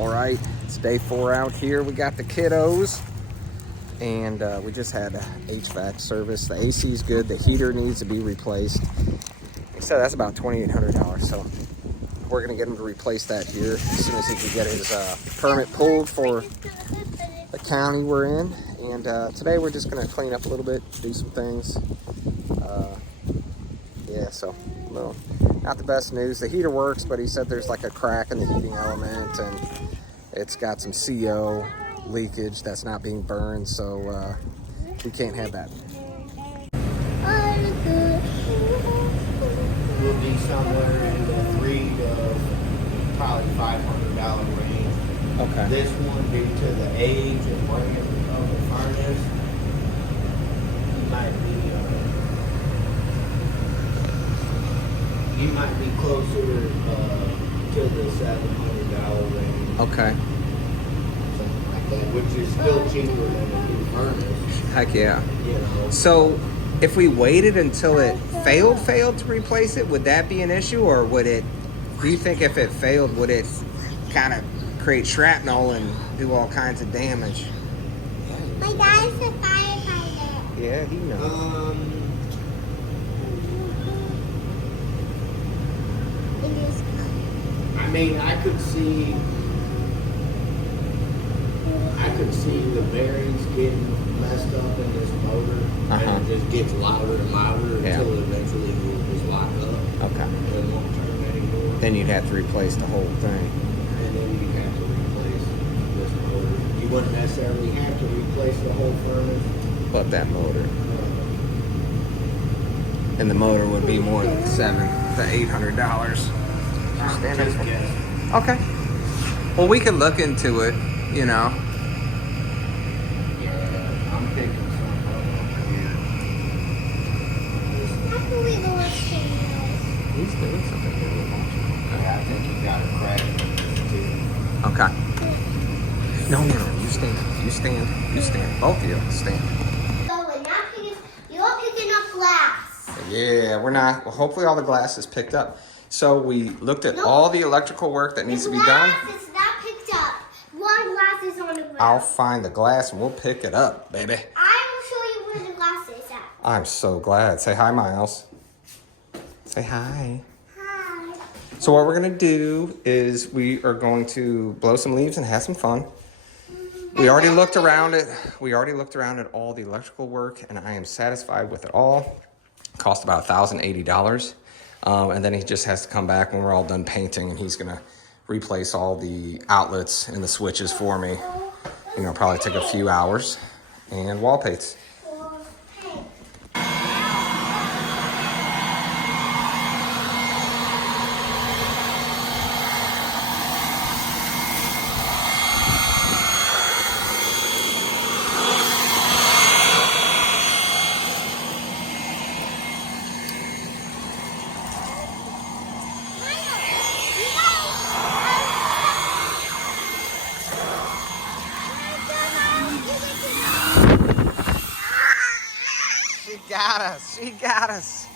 All right, it's day 4 out here. We got the kiddos, and we just had HVAC service. The AC is good. The heater needs to be replaced. So that's about $2,800. So we're gonna get him to replace that here as soon as he can get his permit pulled for the county we're in. And today we're just gonna clean up a little bit, do some things. Yeah, so well, not the best news. The heater works, but he said there's like a crack in the heating element, and it's got some CO leakage that's not being burned, so we can't have that. Will be somewhere in the $300 to probably $500 range. Okay. This one, due to the age and brand of the furnace, you might be closer to the $700 range. Okay. Something like that, which is still cheaper than a new furnace. Heck yeah. You know. So if we waited until it failed to replace it, would that be an issue, or would it, do you think if it failed, would it kind of create shrapnel and do all kinds of damage? My dad's a firefighter. Yeah, he knows. I mean, I could see the bearings getting messed up in this motor, and it just gets louder and louder until eventually it will just lock up. Okay. And it won't turn anymore. Then you'd have to replace the whole thing. And then you'd have to replace this motor. You wouldn't necessarily have to replace the whole furnace. But that motor. And the motor would be more than $700 to $800. Just guessing. Okay. Well, we could look into it, you know. Yeah, I'm thinking something over here. How can we go upstairs? He's doing something here. Yeah, I think you got a crack in it too. Okay. No. You stand. Both of you stand. So you're picking up glass. Yeah, we're not. Well, hopefully all the glass is picked up. So we looked at all the electrical work that needs to be done. Glass is not picked up. One glass is on the ground. I'll find the glass and we'll pick it up, baby. I will show you where the glass is at. I'm so glad. Say hi, Miles. Say hi. Hi. So what we're gonna do is we are going to blow some leaves and have some fun. We already looked around it. We already looked around at all the electrical work, and I am satisfied with it all. It cost about $1,080. And then he just has to come back when we're all done painting, and he's gonna replace all the outlets and the switches for me. You know, probably take a few hours, and wall paints. She got us.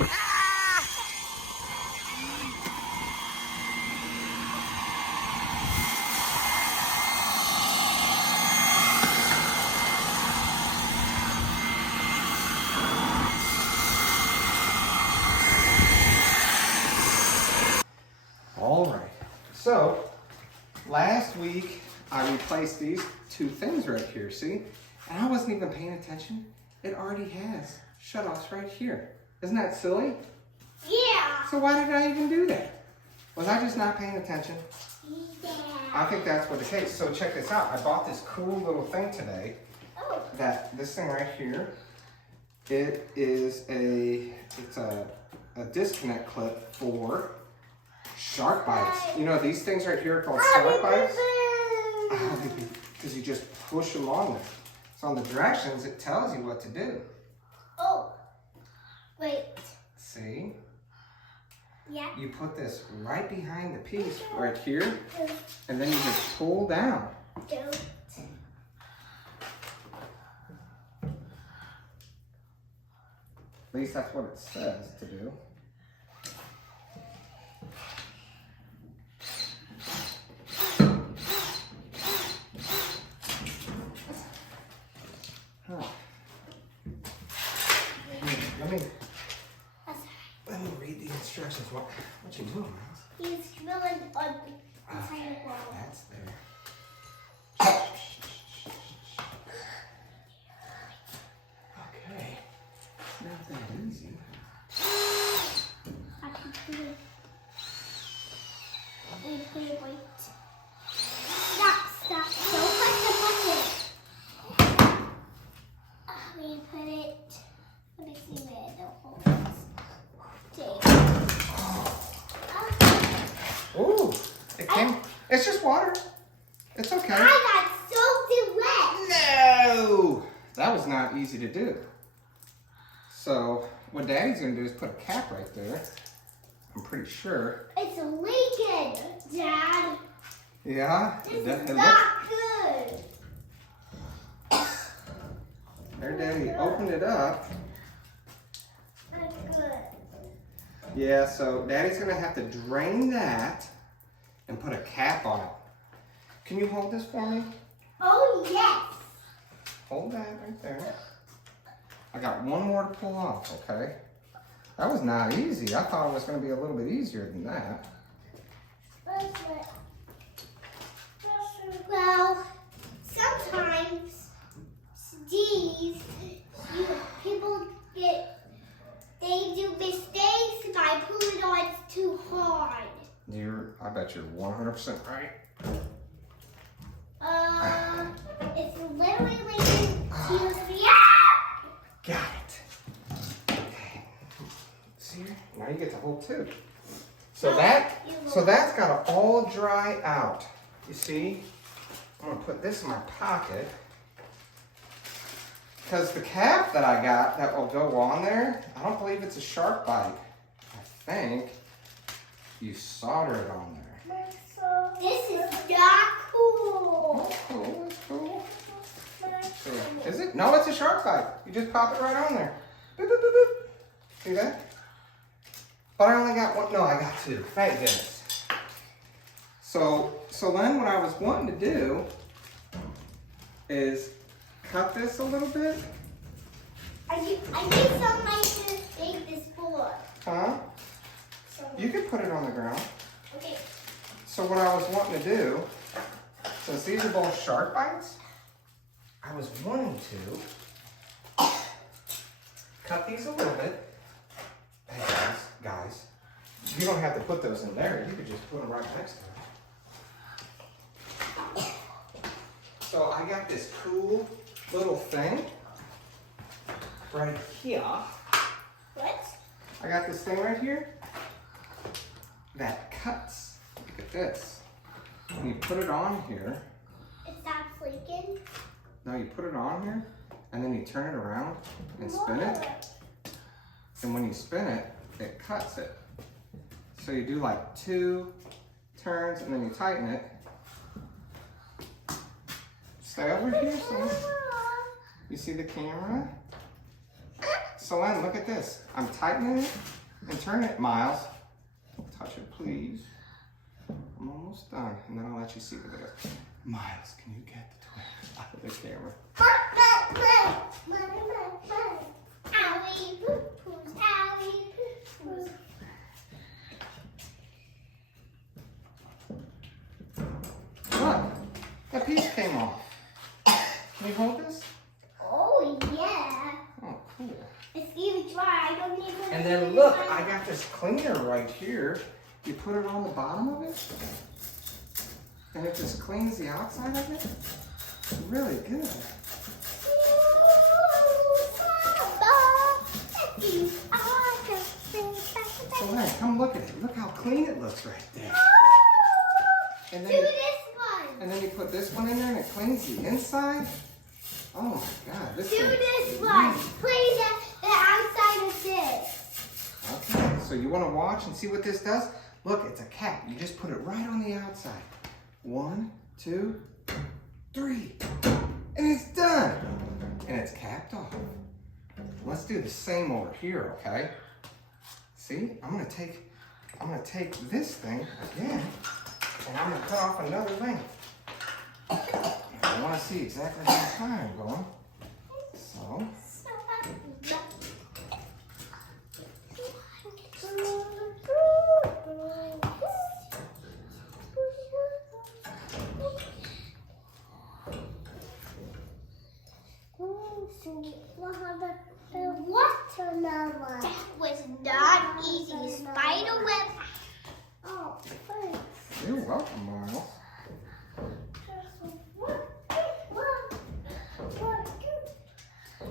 Ah! All right. So last week I replaced these two things right here, see? And I wasn't even paying attention. It already has shutoffs right here. Isn't that silly? Yeah. So why did I even do that? Was I just not paying attention? Yeah. I think that's what the case. So check this out. I bought this cool little thing today. Oh. This thing right here, it is a disconnect clip for shark bites. You know, these things right here are called shark bites. Because you just push them on there. So on the directions, it tells you what to do. Oh, wait. See? Yeah. You put this right behind the piece right here, and then you just pull down. Don't. At least that's what it says to do. What you doing, Miles? He's drilling on the sidewalk. That's there. Okay. It's not that easy. I can do it. Wait. Stop. Don't touch the button. Let me put it. Let me see where the hole is. Ooh, it came. It's just water. It's okay. I got soaked and wet. No! That was not easy to do. So, what Daddy's gonna do is put a cap right there. I'm pretty sure. It's leaking, Dad. Yeah? This It is not good. There, Daddy opened it up. Not good. Yeah, so Daddy's gonna have to drain that and put a cap on it. Can you hold this for me? Oh, yes. Hold that right there. I got one more to pull off, okay? That was not easy. I thought it was gonna be a little bit easier than that. Well, sometimes these people they do mistakes by pulling on too hard. I bet you're 100% right. It's literally to Got it. Okay. See here? Now you get to hold two. So that's gotta all dry out. You see? I'm gonna put this in my pocket. Because the cap that I got that will go on there, I don't believe it's a shark bite. I think you solder it on there. This is not cool. That's cool, that's cool. See, is it? No, it's a shark bite. You just pop it right on there. Boop, boop, boop, boop. See that? But I only got one. No, I got two. Thank goodness. So then what I was wanting to do is cut this a little bit. I need something to make this board. Huh? You could put it on the ground. Okay. So what I was wanting to do, since these are both shark bites, I was wanting to cut these a little bit. Hey guys, you don't have to put those in there. You could just put them right next to it. So I got this cool little thing right here. What? I got this thing right here that cuts. Look at this. And you put it on here. It stops leaking. Now you put it on here, and then you turn it around and spin it. And when you spin it, it cuts it. So you do like 2 turns, and then you tighten it. Stay over here, son. You see the camera? Solen, look at this. I'm tightening it and turning it. Miles, touch it, please. I'm almost done, and then I'll let you see what it is. Miles, can you get the toy out of the camera? Look, that piece came off. Can you hold this? Oh yeah. Oh, cool. It's even dry. I don't even. And then look, I got this cleaner right here. You put it on the bottom of it, and it just cleans the outside of it. Really good. So then, come look at it. Look how clean it looks right there. And Do then, this one. and then you put this one in there, and it cleans the inside. Oh my God, this Do thing- this one. Clean the outside of this. Okay, so you want to watch and see what this does? Look, it's a cap. You just put it right on the outside. 1, 2, 3, and it's done. And it's capped off. Let's do the same over here, okay? See, I'm gonna take this thing again, and I'm gonna cut off another length. I want to see exactly how high I'm going. So. That was not easy. Spider web. Oh, thanks. You're welcome, Miles.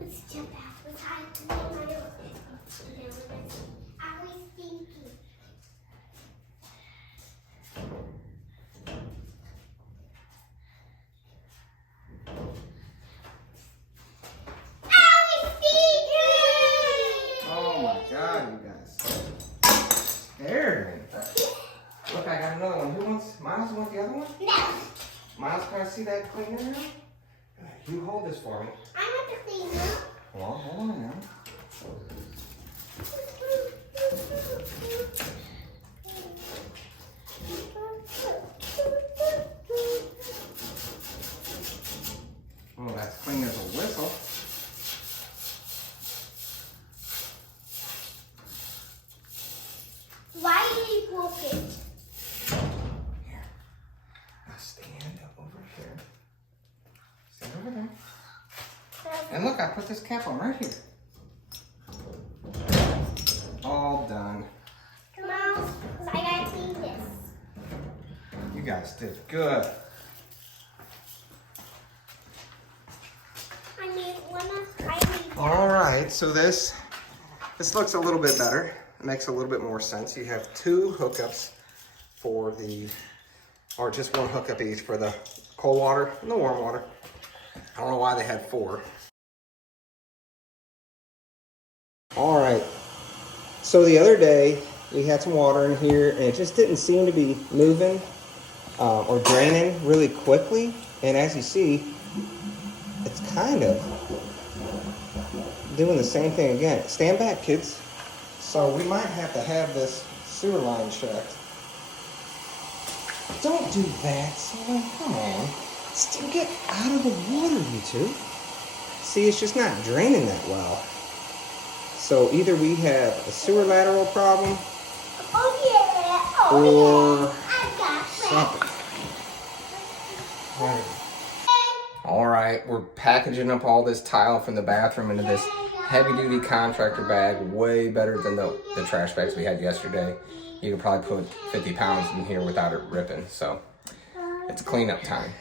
Let's jump out. Let's hide. I was thinking. Oh my God, you guys. Scared me. Look, I got another one. Who wants, Miles want the other one? No. Miles, can I see that cleaner now? You hold this for me. I want to clean up. Well, hold on now. Oh, that's clean as a whistle. Why did you broke it? Here. Now stand over here. Stand over there. And look, I put this cap on right here. All done. Come on, 'cause I gotta clean this. You guys did good. All right, so this looks a little bit better. It makes a little bit more sense. You have two hookups for the, or just one hookup each for the cold water and the warm water. I don't know why they had four. All right, so the other day we had some water in here and it just didn't seem to be moving or draining really quickly. And as you see, it's kind of doing the same thing again. Stand back, kids. So we might have to have this sewer line checked. Don't do that, son. Come on. Still get out of the water, you two. See, it's just not draining that well. So either we have a sewer lateral problem or something. All right, we're packaging up all this tile from the bathroom into this heavy-duty contractor bag, way better than the trash bags we had yesterday. You could probably put 50 pounds in here without it ripping, so it's cleanup time.